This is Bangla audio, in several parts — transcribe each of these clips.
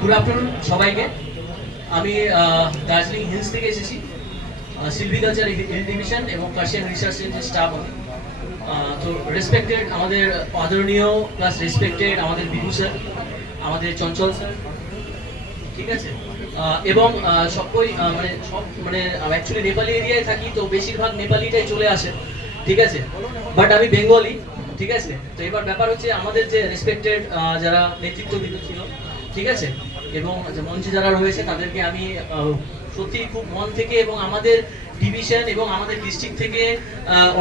গুড আফটারনুন সবাইকে। আমি দার্জিলিং হিলস থেকে এসেছি, সিলভিকালচার ডিভিশন এবং পার্সিয়ান রিসার্চ সেন্টার স্টাফ আমি। তো রেসপেক্টেড আমাদের আদরণীয় প্লাস রেসপেক্টেড আমাদের বিভু স্যার, আমাদের চঞ্চল স্যার, ঠিক আছে। এবং সবই মানে অ্যাকচুয়ালি নেপালি এরিয়ায় থাকি, তো বেশিরভাগ নেপালিটাই চলে আসে, ঠিক আছে। বাট আমি বেঙ্গলি, ঠিক আছে। তো এবার ব্যাপার হচ্ছে আমাদের যে রেসপেক্টেড যারা নেতৃত্ববৃন্দ ছিল, ঠিক আছে, এবং মঞ্চে যারা রয়েছে তাদেরকে আমি সত্যি খুব মন থেকে এবং আমাদের ডিভিশন এবং আমাদের ডিস্ট্রিক্ট থেকে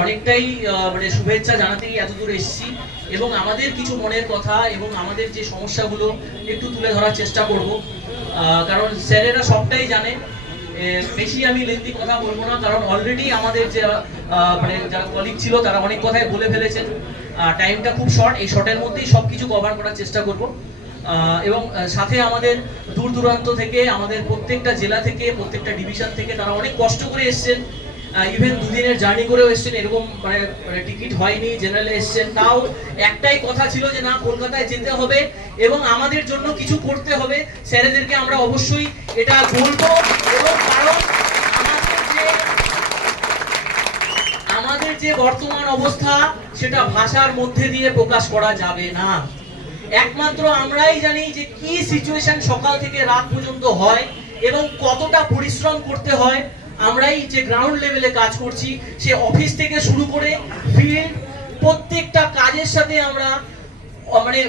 অনেকটাই মানে শুভেচ্ছা জানাতেই এত দূর এসেছি। এবং আমাদের কিছু মনের কথা এবং আমাদের যে সমস্যাগুলো একটু তুলে ধরার চেষ্টা করব, কারণ স্যারেরা সবটাই জানে। বেশি আমি লেন্দি কথা বলবো না, কারণ অলরেডি আমাদের যে মানে যারা কলিগ ছিল তারা অনেক কথাই বলে ফেলেছেন। টাইমটা খুব শর্ট, এই শর্টের মধ্যেই সব কিছু কভার করার চেষ্টা করব। এবং সাথে আমাদের দূর দূরান্ত থেকে, আমাদের প্রত্যেকটা জেলা থেকে, প্রত্যেকটা ডিভিশন থেকে তারা অনেক কষ্ট করে এসছেন। ইভেন দুদিনের জার্নি করেও এসছেন, এরকম মানে টিকিট হয়নি, জেনারেলে এসছেন। তাও একটাই কথা ছিল যে না, কলকাতায় যেতে হবে এবং আমাদের জন্য কিছু করতে হবে। স্যারেদেরকে আমরা অবশ্যই এটা বলবো। এবং কারণ আমাদের যে বর্তমান অবস্থা, সেটা ভাষার মধ্যে দিয়ে প্রকাশ করা যাবে না। একমাত্র আমরাই জানি যে কি সিচুয়েশন সকাল থেকে রাত পর্যন্ত হয় এবং কতটা পরিশ্রম করতে হয়। আমরাই যে গ্রাউন্ড লেভেলে কাজ করছি, সে অফিস থেকে শুরু করে ফিল্ড, প্রত্যেকটা কাজের সাথে আমরা মানে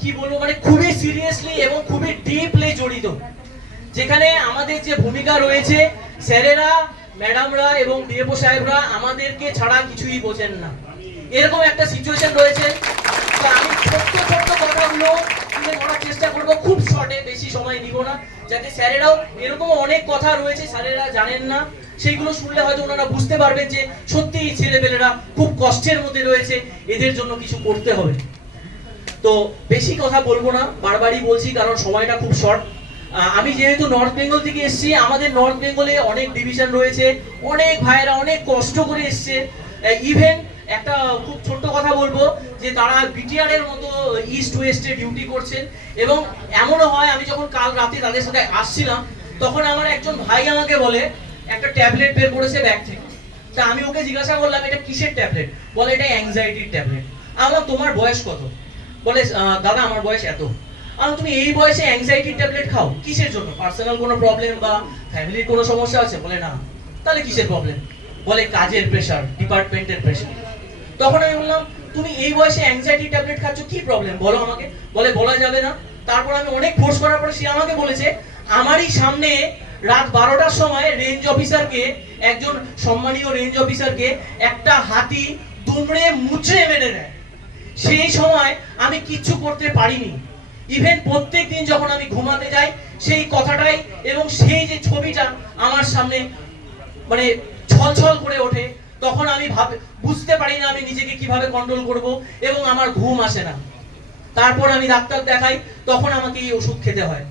কি বলবো, মানে খুবই সিরিয়াসলি এবং খুবই ডিপলি জড়িত। যেখানে আমাদের যে ভূমিকা রয়েছে, স্যারেরা, ম্যাডামরা এবং ডিএফও সাহেবরা আমাদেরকে ছাড়া কিছুই বোঝেন না, এরকম একটা সিচুয়েশন রয়েছে। তো আমি ছোট্ট কথাগুলো তুলে ধরার চেষ্টা করবো, খুব শর্টে, বেশি সময় নিব না, যাতে স্যারেরাও, এরকম অনেক কথা রয়েছে স্যারেরা জানেন না, সেইগুলো শুনলে হয়তো ওনারা বুঝতে পারবেন যে সত্যি এই ছেলেপেলেরা খুব কষ্টের মধ্যে রয়েছে, এদের জন্য কিছু করতে হবে। তো বেশি কথা বলবো না, বারবারই বলছি কারণ সময়টা খুব শর্ট। আমি যেহেতু নর্থ বেঙ্গল থেকে এসেছি, আমাদের নর্থ বেঙ্গলে অনেক ডিভিশন রয়েছে, অনেক ভাইয়েরা অনেক কষ্ট করে এসছে। ইভেন একটা খুব ছোট্ট কথা বলবো যে তারা বিটিআর এর মতো ইস্ট ওয়েস্টে ডিউটি করছেন। এবং এমনও হয়, আমি যখন কাল রাতে তাদের সাথে আসছিলাম, তখন আমার একজন ভাই আমাকে বলে একটা ট্যাবলেট বের করেছে ব্যাগ থেকে। তা আমি ওকে জিজ্ঞাসা করলাম এটা কিসের ট্যাবলেট? বলে এটা অ্যাংজাইটির ট্যাবলেট। আমি বললাম তোমার বয়স কত? বলে দাদা আমার বয়স এত। আমি তুমি এই বয়সে অ্যাংজাইটির ট্যাবলেট খাও কিসের জন্য? পার্সোনাল কোনো প্রবলেম বা ফ্যামিলির কোনো সমস্যা আছে? বলে না। তাহলে কিসের প্রবলেম? বলে কাজের প্রেশার, ডিপার্টমেন্টের প্রেশার। তখন আমি বললাম তুমি এই বয়সে অ্যাংজাইটি ট্যাবলেট খাচ্ছ, কি প্রবলেম বলো আমাকে? বলে বলা যাবে না। তারপর আমি অনেক ফোর্স করার পরে সে আমাকে বলেছে আমারই সামনে রাত 12টার সময় রেঞ্জ অফিসারকে, একজন সম্মানীয় রেঞ্জ অফিসারকে একটা হাতি দুমড়ে মুচড়ে মেরে নেয়। সেই সময় আমি কিচ্ছু করতে পারিনি। ইভেন প্রত্যেক দিন যখন আমি ঘুমাতে যাই, সেই কথাটাই এবং সেই যে ছবিটা আমার সামনে মানে ছলছল করে ওঠে। তখন আমি বুঝতে পারি না আমি নিজেকে কিভাবে কন্ট্রোল করব এবং আমার ঘুম আসে না। তারপর আমি ডাক্তার দেখাই, তখন আমাকে এই ওষুধ খেতে হয়।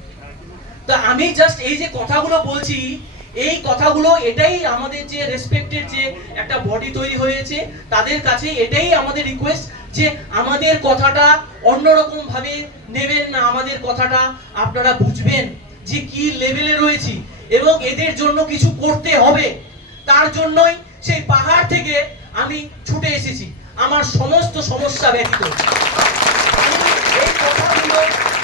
তো আমি জাস্ট এই যে কথাগুলো বলছি, এই কথাগুলো এটাই আমাদের যে রেসপেক্টেড যে একটা বডি তৈরি হয়েছে, তাদের কাছে এটাই আমাদের রিকোয়েস্ট যে আমাদের কথাটা অন্যরকম ভাবে নেবেন না। আমাদের কথাটা আপনারা বুঝবেন যে কি লেভেলে রয়েছি এবং এদের জন্য কিছু করতে হবে। তার জন্যই সেই পাহাড় থেকে আমি ছুটে এসেছি, আমার সমস্ত সমস্যা ব্যতীত। এই কথাগুলো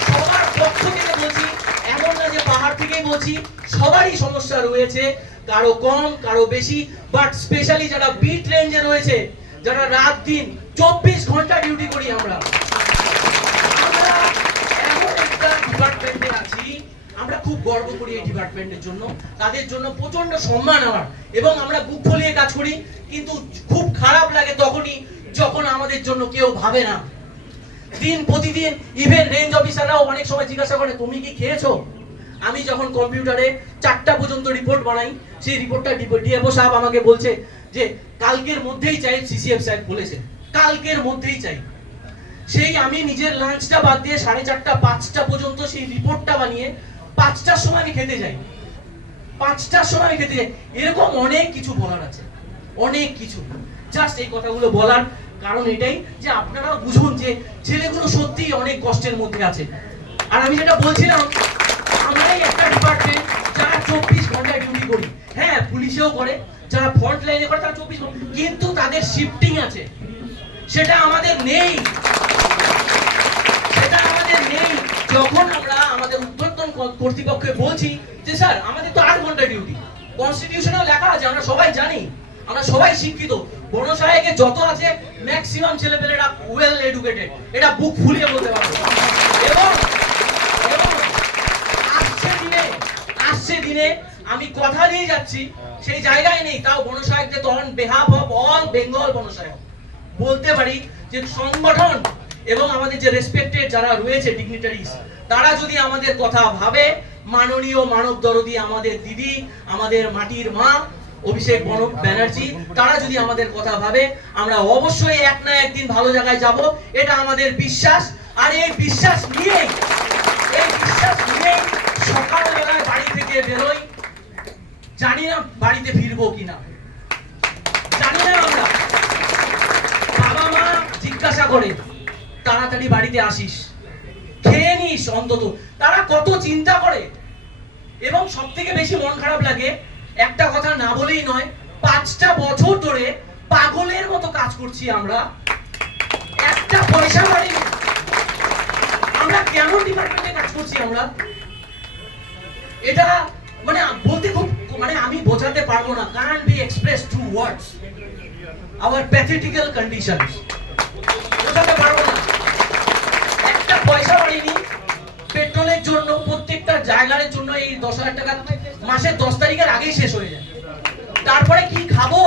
সবার পক্ষ থেকে বলছি, এমন না যে পাহাড় থেকেই বলছি। সবারই সমস্যা রয়েছে, কারো কম কারো বেশি, বাট স্পেশালি যারা বিট রেঞ্জে রয়েছে, যারা রাত দিন 24 ঘন্টা ডিউটি করি, আমরা এমন একটা ডিপার্টমেন্টে আছি, আমরা খুব গর্ব করি এই ডিপার্টমেন্টের জন্য। তাদের জন্য প্রচন্ড সম্মান আমার, এবং আমরা বুক ফুলিয়ে কাজ করি। কিন্তু খুব খারাপ লাগে তখনই যখন আমাদের জন্য কেউ ভাবে না। দিন প্রতিদিন ইভেন রেঞ্জ অফিসাররাও অনেক সময় জিজ্ঞাসা করে তুমি কি খেয়েছো? আমি যখন কম্পিউটারে 4টা পর্যন্ত রিপোর্ট বানাই, সেই রিপোর্টটা ডিএফও সাহেব আমাকে বলছে যে কালকের মধ্যেই চাই, সিসিএফ সাহেব বলেছে কালকের মধ্যেই চাই। সেই আমি নিজের লাঞ্চটা বাদ দিয়ে 4:30 5টা পর্যন্ত সেই রিপোর্টটা বানিয়ে 5টার সময় আমি খেতে যাই। 5টার সময় আমি খেতে যাই। এরকম অনেক কিছু বলার আছে, অনেক কিছু। জাস্ট এই কথাগুলো বলার কারণ এটাই যে আপনারা বুঝুন যে ছেলেগুলো সত্যিই অনেক কষ্টের মধ্যে আছে। আর আমি যেটা বলছিলাম, আমরাই একটা ডিপার্টমেন্ট যারা 24 ঘন্টা ডিউটি করি। হ্যাঁ, পুলিশেও করে, যারা ফ্রন্ট লাইনে করে তারা 24 ঘন্টা, কিন্তু তাদের শিফটিং আছে, সেটা আমাদের নেই। সেটা আমাদের নেই। যখন আমরা আমাদের ঊর্ধ্বতন কর্তৃপক্ষকে বলছি যে স্যার আমাদের তো 8 ঘন্টা ডিউটি, কনস্টিটিউশনেও লেখা আছে, আমরা সবাই জানি, আমরা সবাই শিক্ষিত, বনসাহেকে যত আছে ম্যাক্সিমাম ছেলেপেলেরা ওয়েল এডুকেটেড, এটা বুক ফুলিয়ে বলতে পারবো। এবং আসছে দিনে আমি কথা দিয়ে যাচ্ছি, সেই জায়গায় নেই, তাও বনসাহেকদের তখন বেহাফ অফ অল বেঙ্গল বনসাহেক বলতে পারি যে সংগঠন এবং আমাদের যে রেসপেক্টেড যারা রয়েছে ডিগনিটারিজ, তারা যদি আমাদের কথা ভাবে, মাননীয় মানব দরদি আমাদের দিদি, আমাদের মাটির মা অভিষেক ব্যানার্জি, তারা যদি আমাদের কথা ভাবে, আমরা অবশ্যই এক না একদিন ভালো জায়গায় যাব, এটা আমাদের বিশ্বাস। আর এই বিশ্বাস নিয়েই সকালবেলায় বাড়ি থেকে বেরোই, জানি না বাড়িতে ফিরবো কিনা, জানি না। আমরা বাবা মা জিজ্ঞাসা করে তাড়াতাড়ি বাড়িতে আসিস, খেয়ে নিস অন্তত, তারা কত চিন্তা করে। এবং সব থেকে বেশি মন খারাপ লাগে, একটা কথা না বলেই নয়, 5টা বছর ধরে পাগলের মতো কাজ করছি আমরা, একটা পয়সা পাইনি। আমরা কেমন ডিপার্টমেন্টে কাজ করছি আমরা, এটা মানে বলতে খুব, মানে আমি বোঝাতে পারবো না, can't be expressed through words our pathetical conditions, বোঝাতে পারবো না। একটা পয়সা পাইনি পেট্রোলের জন্য, প্রত্যেকটা জায়গার জন্য এই 10,000 টাকা মাসের 10 তারিখের আগেই শেষ হয়ে যায়। তারপরে কি খাবো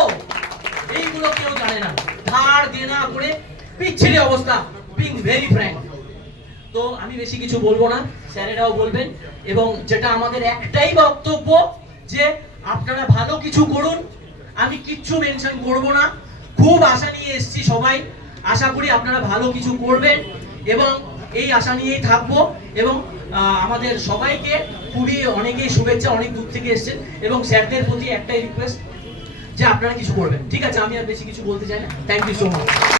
এইগুলো কেউ জানে না, ধার দেনা করে পিচ্ছিরি অবস্থা, বিং ভেরি ফ্র্যাঙ্ক। তো আমি বেশি কিছু বলবো না, স্যারেরাও বলবেন। এবং যেটা আমাদের একটাই বক্তব্য যে আপনারা ভালো কিছু করুন, আমি কিচ্ছু মেনশন করব না, খুব আশা নিয়ে এসেছি সবাই, আশা করি আপনারা ভালো কিছু করবেন এবং এই আশা নিয়েই থাকবো। এবং আমাদের সবাইকে খুবই অনেকেই শুভেচ্ছা, অনেক দূর থেকে এসেছেন, এবং স্যারদের প্রতি একটাই রিকোয়েস্ট যে আপনারা কিছু করবেন। ঠিক আছে, আমি আর বেশি কিছু বলতে চাই না। Thank you so much.